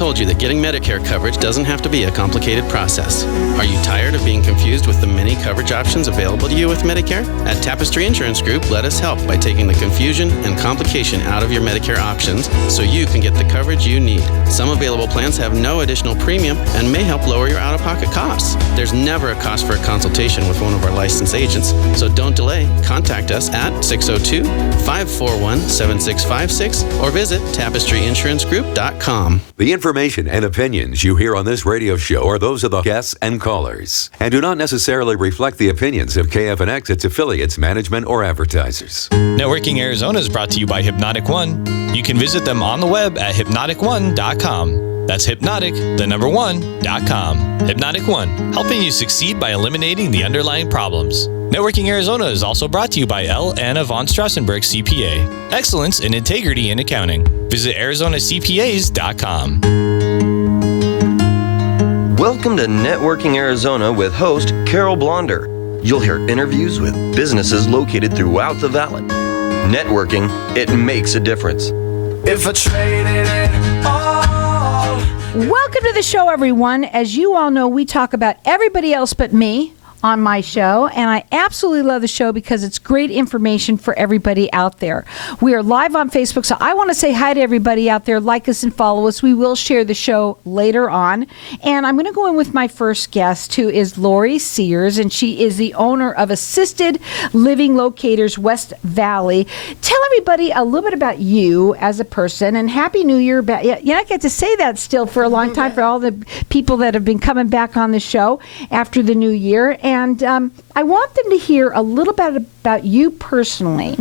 told you that getting Medicare coverage doesn't have to be a complicated process. Are you tired of being confused with the many coverage options available to you with Medicare? At Tapestry Insurance Group, let us help by taking the confusion and complication out of your Medicare options so you can get the coverage you need. Some available plans have no additional premium and may help lower your out-of-pocket costs. There's never a cost for a consultation with one of our licensed agents, so don't delay. Contact us at 602-541-7656 or visit tapestryinsurancegroup.com. The information and opinions you hear on this radio show are those of the guests and callers and do not necessarily reflect the opinions of KFNX, its affiliates, management, or advertisers. Networking Arizona is brought to you by Hypnotic One. You can visit them on the web at hypnotic1.com. That's hypnotic1.com. Hypnotic One, helping you succeed by eliminating the underlying problems. Networking Arizona is also brought to you by L. Anna von Strassenberg CPA. Excellence and integrity in accounting. Visit ArizonaCPAs.com. Welcome to Networking Arizona with host Carol Blonder. You'll hear interviews with businesses located throughout the valley. Networking, it makes a difference. If I traded it all. Welcome to the show, everyone. As you all know, we talk about everybody else but me on my show, and I absolutely love the show because it's great information for everybody out there. We are live on Facebook, so I want to say hi to everybody out there. Like us and follow us. We will share the show later on, and I'm going to go in with my first guest, who is Lori Sears, and she is the owner of Assisted Living Locators West Valley. Tell everybody a little bit about you as a person, and Happy New Year. I get to say that still for a long time for all the people that have been coming back on the show after the new year. And I want them to hear a little bit about you personally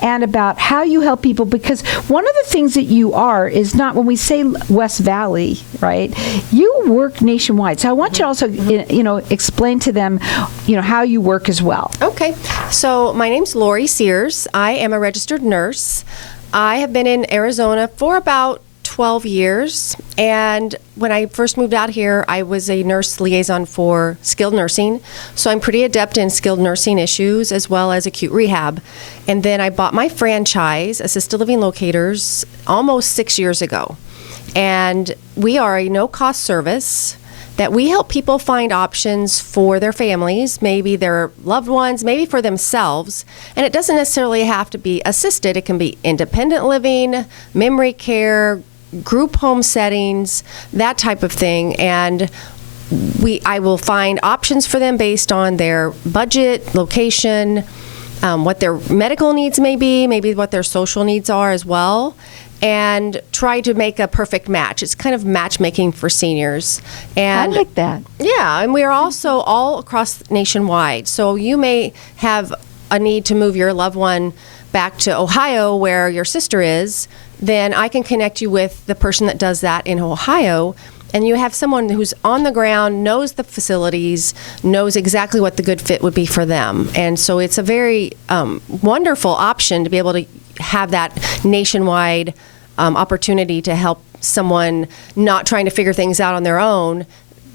and about how you help people, because one of the things that you are is not, when we say West Valley, right, you work nationwide. So I want you to also, explain to them, how you work as well. Okay. So my name's Lori Sears. I am a registered nurse. I have been in Arizona for about 12 years, and when I first moved out here, I was a nurse liaison for skilled nursing, so I'm pretty adept in skilled nursing issues as well as acute rehab. And then I bought my franchise, Assisted Living Locators, almost 6 years ago, and we are a no-cost service that we help people find options for their families, maybe their loved ones, maybe for themselves. And it doesn't necessarily have to be assisted. It can be independent living, memory care, group home settings, that type of thing. And I will find options for them based on their budget, location, what their medical needs may be, maybe what their social needs are as well, and try to make a perfect match. It's kind of matchmaking for seniors. And I like that. Yeah, and we are also all across nationwide. So you may have a need to move your loved one back to Ohio where your sister is, then I can connect you with the person that does that in Ohio, and you have someone who's on the ground, knows the facilities, knows exactly what the good fit would be for them. And so it's a very wonderful option to be able to have that nationwide opportunity to help someone not trying to figure things out on their own.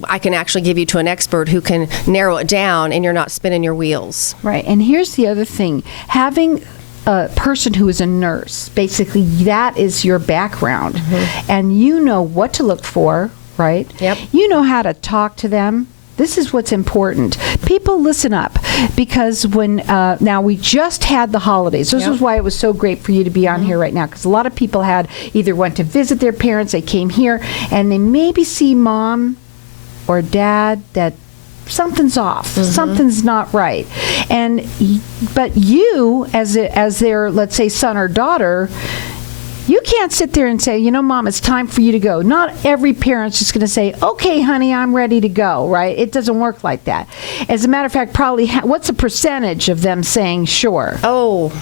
I can actually give you to an expert who can narrow it down, and you're not spinning your wheels. Right. And here's the other thing. Having a person who is a nurse, basically that is your background, and you know what to look for, right? Yep. You know how to talk to them. This is what's important. People, listen up, because when now we just had the holidays. This is why it was so great for you to be on here right now, because a lot of people had either went to visit their parents, they came here, and they maybe see mom or dad that something's off, something's not right, but you as their, let's say, son or daughter, you can't sit there and say, Mom, it's time for you to go. Not every parent's just going to say, okay, honey, I'm ready to go, right? It doesn't work like that. As a matter of fact, probably, what's the percentage of them saying sure? Oh,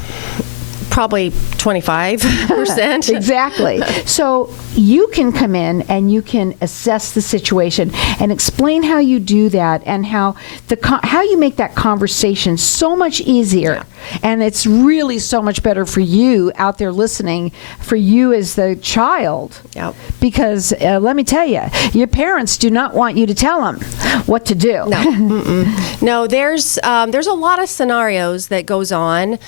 probably 25%. Exactly. So you can come in and you can assess the situation and explain how you do that, and how you make that conversation so much easier. Yeah. And it's really so much better for you out there listening, for you as the child. Yep. Because let me tell you, your parents do not want you to tell them what to do. No. No, there's a lot of scenarios that goes on.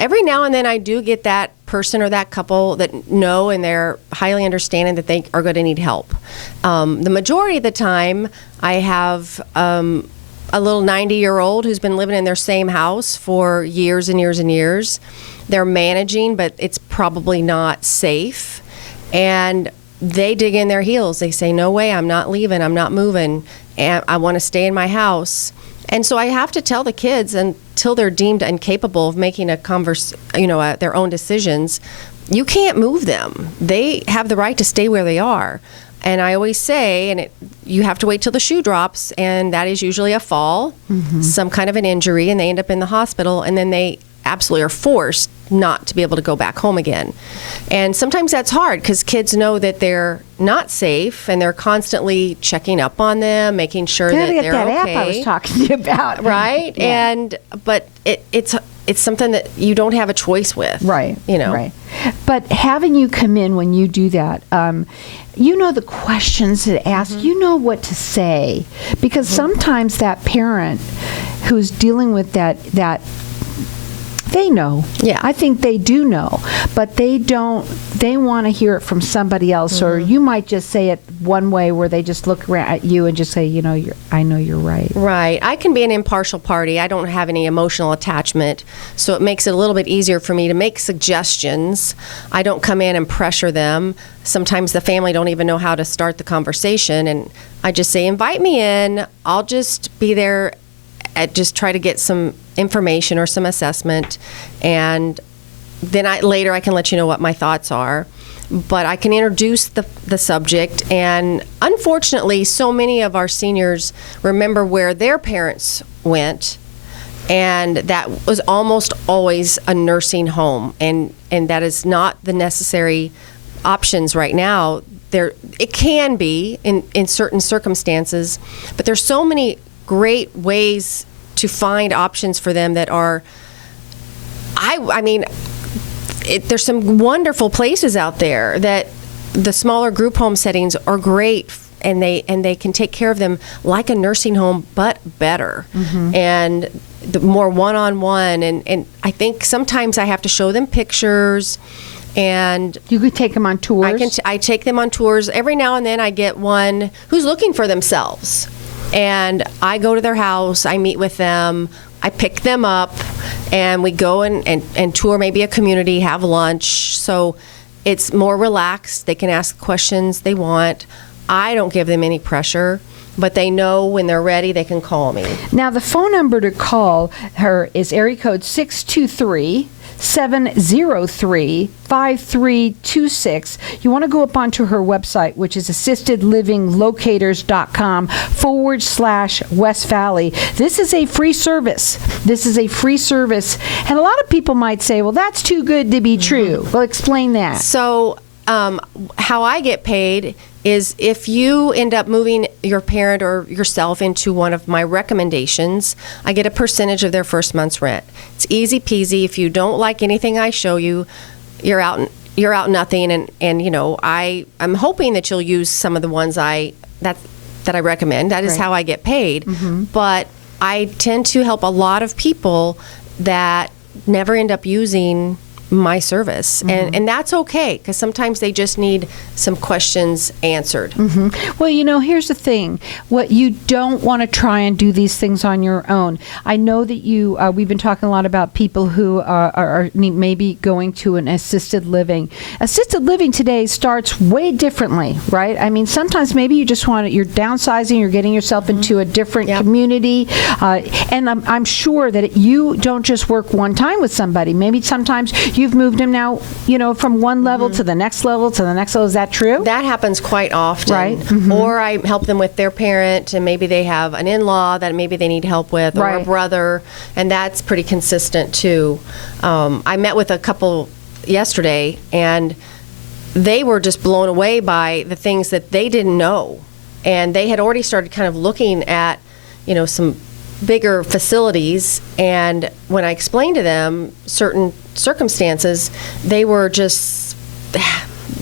Every now and then I do get that person or that couple that know and they're highly understanding that they are going to need help. The majority of the time, I have a little 90-year-old who's been living in their same house for years and years and years. They're managing, but it's probably not safe. And they dig in their heels. They say, no way, I'm not leaving, I'm not moving, and I want to stay in my house. And so I have to tell the kids until they're deemed incapable of making their own decisions, you can't move them. They have the right to stay where they are. And I always say, you have to wait till the shoe drops, and that is usually a fall, some kind of an injury, and they end up in the hospital, and then they absolutely are forced not to be able to go back home again. And sometimes that's hard because kids know that they're not safe, and they're constantly checking up on them, making sure that they're that okay. app I was talking to you about. Right? Yeah. But it's something that you don't have a choice with. Right. Right. But having you come in when you do that, you know the questions to ask, you know what to say. Because sometimes that parent who's dealing with that they know. Yeah. I think they do know, but they don't. They want to hear it from somebody else, or you might just say it one way where they just look around at you and just say, I know you're right. Right. I can be an impartial party. I don't have any emotional attachment, so it makes it a little bit easier for me to make suggestions. I don't come in and pressure them. Sometimes the family don't even know how to start the conversation, and I just say, invite me in. I'll just be there and just try to get some information or some assessment, and then later I can let you know what my thoughts are. But I can introduce the subject, and unfortunately, so many of our seniors remember where their parents went, and that was almost always a nursing home, and that is not the necessary options right now. It can be in certain circumstances, but there's so many great ways to find options for them that are, there's some wonderful places out there that the smaller group home settings are great, and they can take care of them like a nursing home, but better. And the more one-on-one, and I think sometimes I have to show them pictures. And you could take them on tours. I take them on tours. Every now and then I get one who's looking for themselves. And I go to their house, I meet with them, I pick them up, and we go and tour maybe a community, have lunch. So it's more relaxed. They can ask questions they want. I don't give them any pressure, but they know when they're ready, they can call me. Now, the phone number to call her is area code 623-703-5326. You want to go up onto her website, which is assistedlivinglocators.com/West Valley. This is a free service. And a lot of people might say, well, that's too good to be true. Well, explain that. So how I get paid is if you end up moving your parent or yourself into one of my recommendations, I get a percentage of their first month's rent. It's easy peasy. If you don't like anything I show you, you're out nothing. And I'm hoping that you'll use some of the ones that I recommend. That is how I get paid. But I tend to help a lot of people that never end up using my service, and that's okay, because sometimes they just need some questions answered. Well, here's the thing. What you don't want to try and do these things on your own. I know that we've been talking a lot about people who are maybe going to an assisted living. Assisted living today starts way differently, right? I mean, sometimes maybe you just you're downsizing, you're getting yourself into a different community, and I'm sure that you don't just work one time with somebody. Maybe sometimes you've moved them now, from one level to the next level to the next level. Is that true? That happens quite often. Right. Or I help them with their parent, and maybe they have an in-law that maybe they need help with, or a brother, and that's pretty consistent too. I met with a couple yesterday, and they were just blown away by the things that they didn't know. And they had already started kind of looking at, some bigger facilities, and when I explained to them certain circumstances, they were just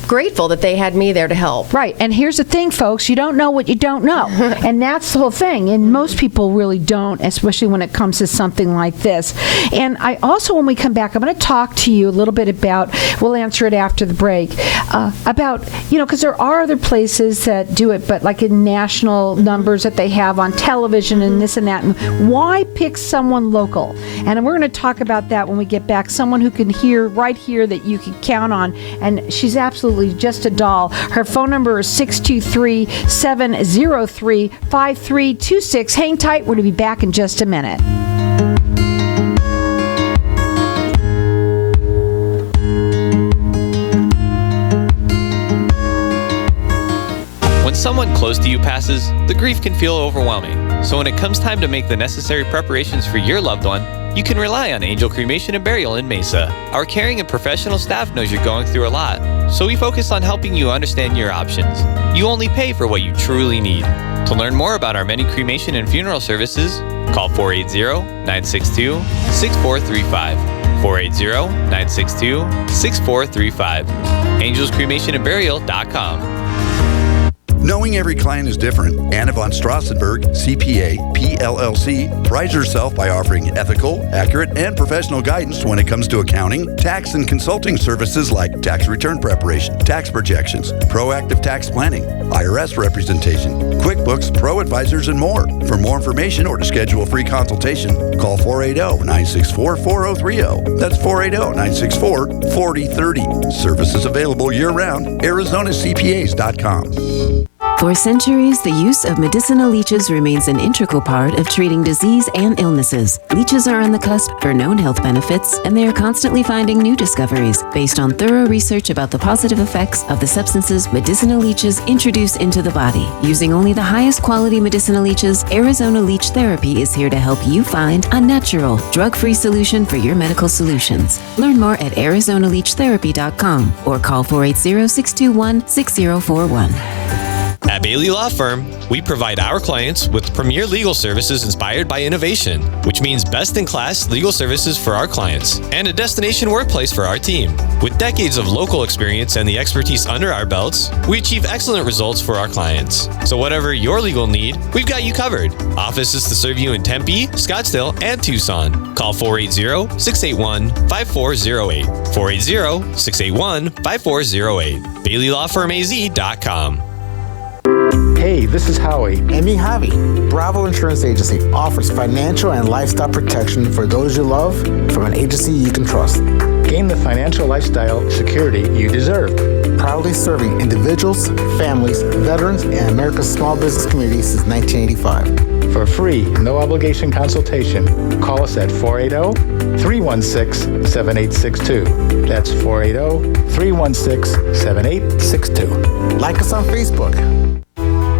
grateful that they had me there to help. Right. And here's the thing, folks. You don't know what you don't know. And that's the whole thing. And most people really don't, especially when it comes to something like this. And I also, when we come back, I'm going to talk to you a little bit about, we'll answer it after the break, about, because there are other places that do it, but like in national numbers that they have on television and this and that. And why pick someone local? And we're going to talk about that when we get back. Someone who can hear right here that you can count on. And she's absolutely just a doll. Her phone number is 623-703-5326. Hang tight. We're going to be back in just a minute. When someone close to you passes, the grief can feel overwhelming. So when it comes time to make the necessary preparations for your loved one, you can rely on Angel Cremation and Burial in Mesa. Our caring and professional staff knows you're going through a lot, so we focus on helping you understand your options. You only pay for what you truly need. To learn more about our many cremation and funeral services, call 480-962-6435. 480-962-6435. AngelsCremationandBurial.com. Knowing every client is different, Anna von Strassenberg, CPA, PLLC, prides herself by offering ethical, accurate, and professional guidance when it comes to accounting, tax, and consulting services like tax return preparation, tax projections, proactive tax planning, IRS representation, QuickBooks, Pro Advisors, and more. For more information or to schedule a free consultation, call 480-964-4030. That's 480-964-4030. Services available year-round. ArizonaCPAs.com. For centuries, the use of medicinal leeches remains an integral part of treating disease and illnesses. Leeches are on the cusp for known health benefits, and they are constantly finding new discoveries based on thorough research about the positive effects of the substances medicinal leeches introduce into the body. Using only the highest quality medicinal leeches, Arizona Leech Therapy is here to help you find a natural, drug-free solution for your medical solutions. Learn more at ArizonaLeechTherapy.com or call 480-621-6041. At Bailey Law Firm, we provide our clients with premier legal services inspired by innovation, which means best-in-class legal services for our clients and a destination workplace for our team. With decades of local experience and the expertise under our belts, we achieve excellent results for our clients. So whatever your legal need, we've got you covered. Offices to serve you in Tempe, Scottsdale, and Tucson. Call 480-681-5408. 480-681-5408. BaileyLawFirmAZ.com. Hey, this is Howie. And me, Javi. Bravo Insurance Agency offers financial and lifestyle protection for those you love from an agency you can trust. Gain the financial lifestyle security you deserve. Proudly serving individuals, families, veterans, and America's small business community since 1985. For free, no obligation consultation, call us at 480-316-7862. That's 480-316-7862. Like us on Facebook.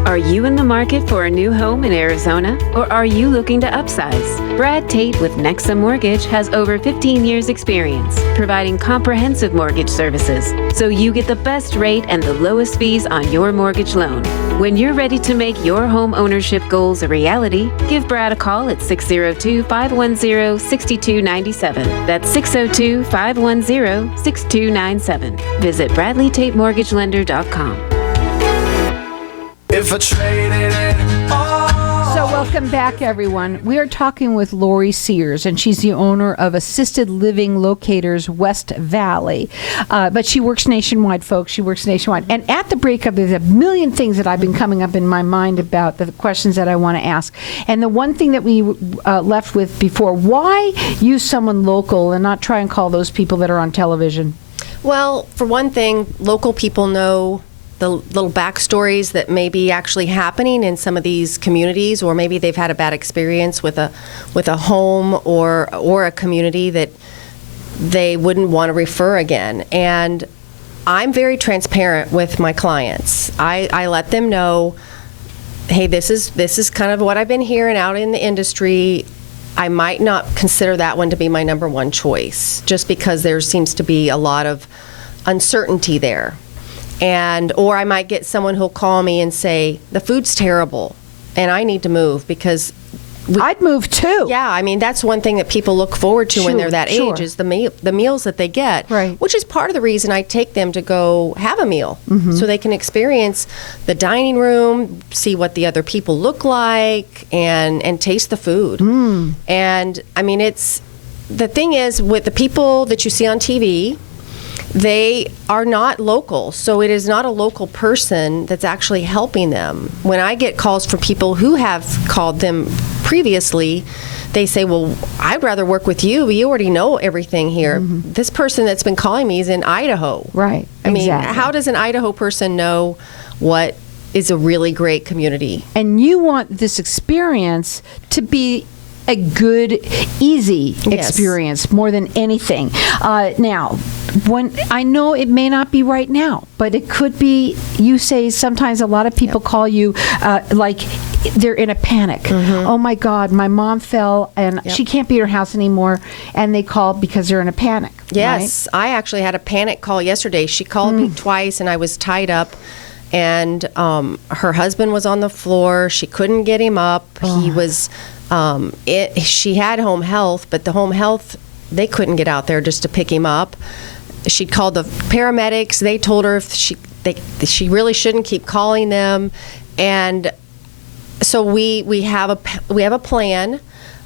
Are you in the market for a new home in Arizona, or are you looking to upsize? Brad Tate with Nexa Mortgage has over 15 years experience providing comprehensive mortgage services, so you get the best rate and the lowest fees on your mortgage loan. When you're ready to make your home ownership goals a reality, give Brad a call at 602-510-6297. That's 602-510-6297. Visit BradleyTateMortgageLender.com. If I traded it all. So welcome back, everyone. We are talking with Lori Sears, and she's the owner of Assisted Living Locators West Valley. But she works nationwide, folks. She works nationwide. And at the breakup, there's a million things that I've been coming up in my mind about the questions that I want to ask. And the one thing that we left with before, why use someone local and not try and call those people that are on television? Well, for one thing, local people know the little backstories that may be actually happening in some of these communities, or maybe they've had a bad experience with a home or a community that they wouldn't want to refer again. And I'm very transparent with my clients. I let them know, hey, this is kind of what I've been hearing out in the industry. I might not consider that one to be my number one choice, just because there seems to be a lot of uncertainty there. Or I might get someone who'll call me and say, the food's terrible and I need to move because I'd move too. Yeah, I mean, that's one thing that people look forward to when they're that age is the meals that they get, right. Which is part of the reason I take them to go have a meal, so they can experience the dining room, see what the other people look like, and taste the food. And I mean, the thing is, with the people that you see on TV, they are not local, so it is not a local person that's actually helping them. When I get calls from people who have called them previously, they say, well, I'd rather work with you. You already know everything here. This person that's been calling me is in Idaho. Right. I mean, exactly. how does an Idaho person know what is a really great community? And you want this experience to be a good, easy experience more than anything. Now, when I know it may not be right now, but it could be. You say sometimes a lot of people call you like they're in a panic. Oh my God, my mom fell and she can't be at her house anymore, and they call because they're in a panic. Yes, right? I actually had a panic call yesterday. She called me twice, and I was tied up. And her husband was on the floor. She couldn't get him up. He was. She had home health, but the home health, they couldn't get out there just to pick him up. She'd called the paramedics. They told her she really shouldn't keep calling them, and so we have a plan.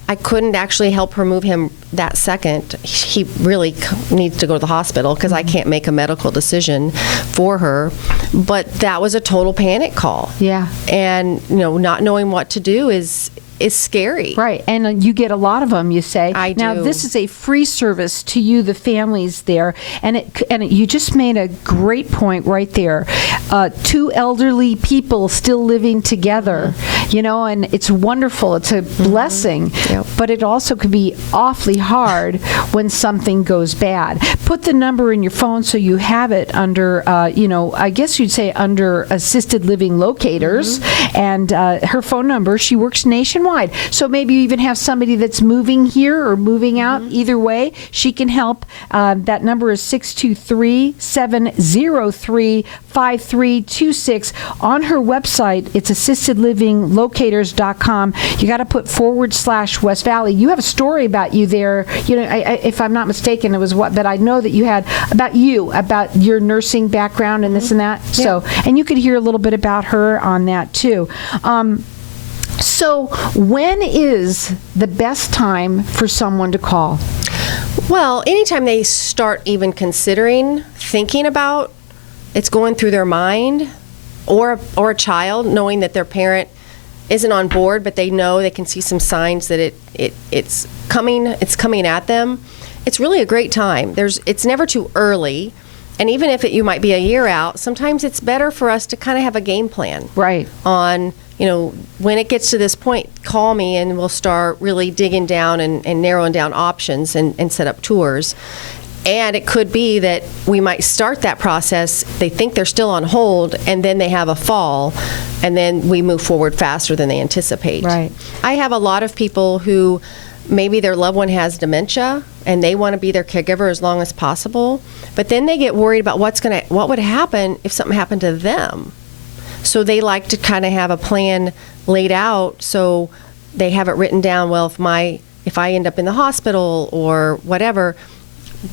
I couldn't actually help her move him that second. He really needs to go to the hospital because I can't make a medical decision for her. But that was a total panic call. Yeah, and not knowing what to do is scary. Right, and you get a lot of them, you say. I do. Now, this is a free service to you, the families there, and you just made a great point right there. Two elderly people still living together, and it's wonderful. It's a blessing, but it also could be awfully hard when something goes bad. Put the number in your phone so you have it under, I guess you'd say under assisted living locators, and her phone number, she works nationwide. So maybe you even have somebody that's moving here or moving out. Either way, she can help. That number is 623-703-5326. On her website, it's assistedlivinglocators.com. You got to put /West Valley. You have a story about you there. If I'm not mistaken, it was but I know that you had about your nursing background and this and that. So, and you could hear a little bit about her on that too. So when is the best time for someone to call? Well, anytime they start even thinking about it's going through their mind, or a child knowing that their parent isn't on board, but they know they can see some signs that it's coming at them. It's really a great time. It's never too early. And even if you might be a year out, sometimes it's better for us to kind of have a game plan. Right. On, when it gets to this point, call me and we'll start really digging down and narrowing down options and set up tours. And it could be that we might start that process, they think they're still on hold, and then they have a fall, and then we move forward faster than they anticipate. Right. I have a lot of people who maybe their loved one has dementia and they want to be their caregiver as long as possible, but then they get worried about what would happen if something happened to them. So they like to kind of have a plan laid out, so they have it written down. Well, if I end up in the hospital or whatever,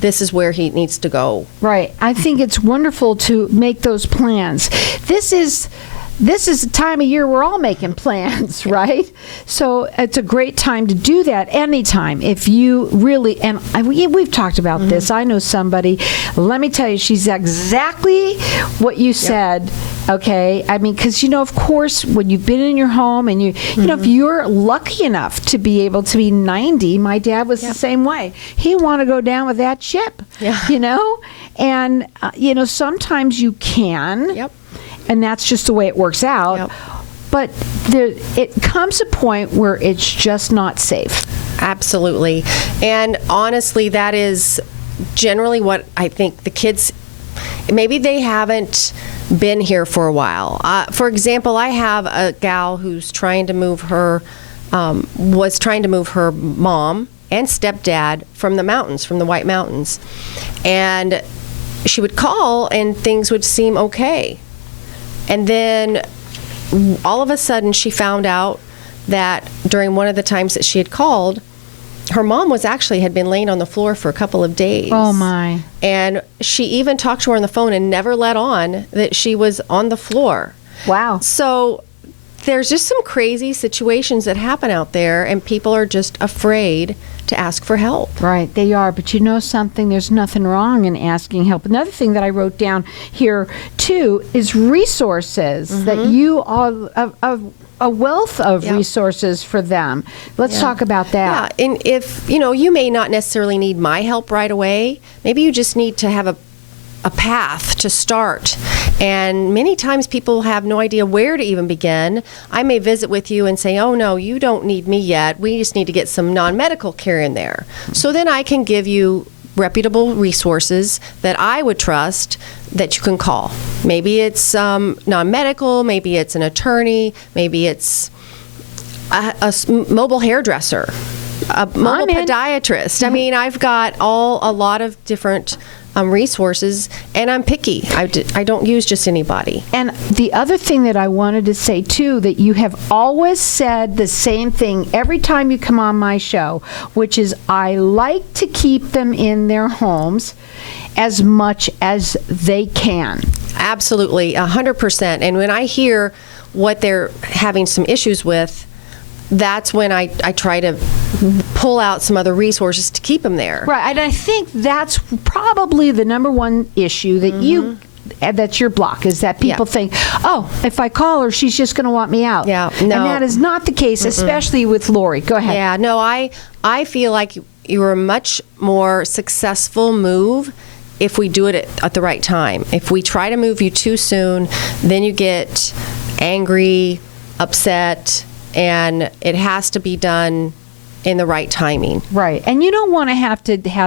this is where he needs to go. Right. I think it's wonderful to make those plans. This is the time of year we're all making plans, right? So it's a great time to do that anytime. If you really, and we've talked about this. I know somebody, let me tell you, she's exactly what you said. Okay. I mean, because, of course, when you've been in your home and if you're lucky enough to be able to be 90, my dad was the same way. He wanted to go down with that ship, and, sometimes you can. Yep. And that's just the way it works out. Yep. But it comes a point where it's just not safe. Absolutely. And honestly, that is generally what I think the kids, maybe they haven't been here for a while. For example, I have a gal who's trying to move her, was trying to move her mom and stepdad from the mountains, from the White Mountains. And she would call and things would seem okay. And then all of a sudden she found out that during one of the times that she had called, her mom had been laying on the floor for a couple of days. Oh, my. And she even talked to her on the phone and never let on that she was on the floor. Wow. So there's just some crazy situations that happen out there, and people are just afraid to ask for help. Right, they are. But you know something? There's nothing wrong in asking help. Another thing that I wrote down here, too, is resources that you are a wealth of resources for them. Let's talk about that. Yeah, and if, you may not necessarily need my help right away. Maybe you just need to have a path to start. And many times people have no idea where to even begin. I may visit with you and say, oh, no, you don't need me yet. We just need to get some non-medical care in there. So then I can give you reputable resources that I would trust that you can call. Maybe it's non-medical, maybe it's an attorney, maybe it's a mobile hairdresser, a mobile podiatrist. I mean, I've got a lot of different resources, and I'm picky. I don't use just anybody. And the other thing that I wanted to say, too, that you have always said the same thing every time you come on my show, which is I like to keep them in their homes as much as they can. Absolutely, 100%. And when I hear what they're having some issues with, that's when I try to pull out some other resources to keep them there. Right, and I think that's probably the number one issue that that's your block, is that people think, oh, if I call her, she's just going to want me out. Yeah, no. And that is not the case, especially with Lori. Go ahead. Yeah, no, I feel like you're a much more successful move if we do it at the right time. If we try to move you too soon, then you get angry, upset, and it has to be done in the right timing. Right. And you don't want to have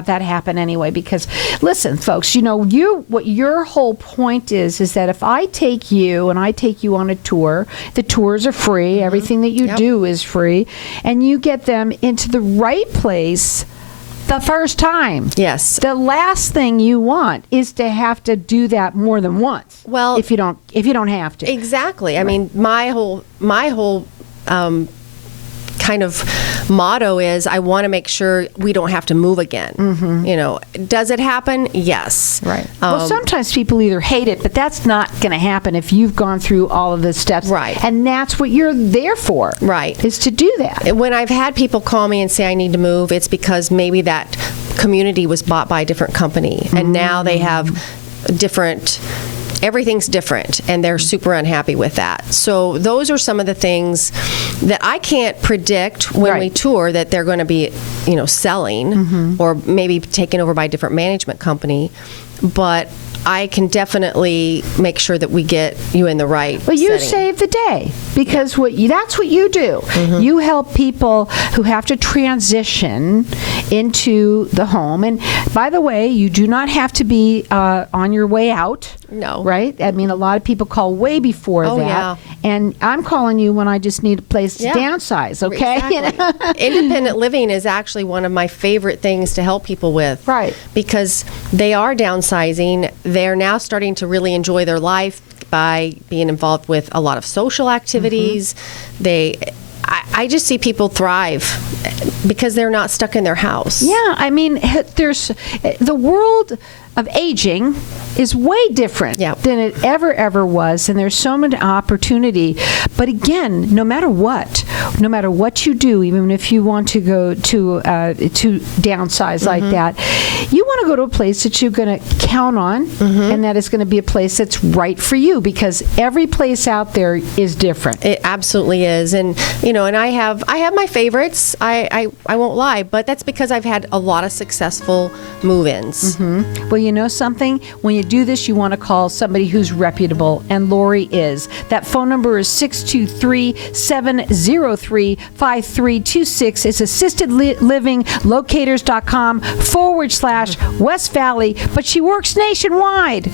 that happen anyway, because listen, folks, what your whole point is that if I take you and I take you on a tour, the tours are free, everything that you do is free, and you get them into the right place the first time. Yes. The last thing you want is to have to do that more than once. Well, if you don't have to. Exactly. I mean, my whole kind of motto is I want to make sure we don't have to move again. Does it happen? Yes. Right. Well, sometimes people either hate it, but that's not going to happen if you've gone through all of the steps. Right. And that's what you're there for. Right. Is to do that. When I've had people call me and say I need to move, it's because maybe that community was bought by a different company, and now they have everything's different, and they're super unhappy with that. So those are some of the things that I can't predict when we tour that they're going to be, selling or maybe taken over by a different management company. But I can definitely make sure that we get you in the right Well, you setting. save the day, because that's what you do. You help people who have to transition into the home. And by the way, you do not have to be on your way out. No. Right? I mean, a lot of people call way before that. Yeah. And I'm calling you when I just need a place to downsize, okay? Exactly. Independent living is actually one of my favorite things to help people with. Right. Because they are downsizing. They're now starting to really enjoy their life by being involved with a lot of social activities. I just see people thrive because they're not stuck in their house. Yeah, I mean, there's the world of aging is way different than it ever was, and there's so much opportunity. But again, no matter what you do, even if you want to go to downsize like that, you want to go to a place that you're going to count on, and that is going to be a place that's right for you, because every place out there is different. It absolutely is, and and I have my favorites. I won't lie, but that's because I've had a lot of successful move-ins. Well, you know something? When you do this, you want to call somebody who's reputable, and Lori is. That phone number is 623-703-5326. It's assisted living, locators.com/West Valley, but she works nationwide.